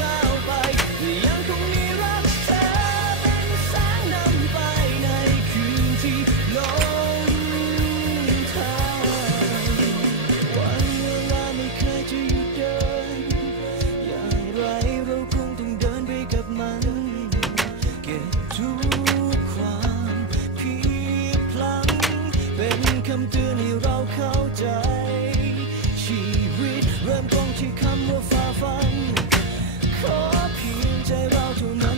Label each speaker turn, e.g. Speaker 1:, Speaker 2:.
Speaker 1: ก้ายังคงมีรักเธอเป็นแสงนำไปในคืนที่หลงทางวันเวลาไม่เคยจะหยุดเดิน อย่างไรเราคงต้องเดินไปกับมัน เก็บทุกความผิดพลังเป็นคำเตือนให้เราเข้าใจ ชีวิตเริ่มต้นที่คำว่าฝ่าฟัน don't know.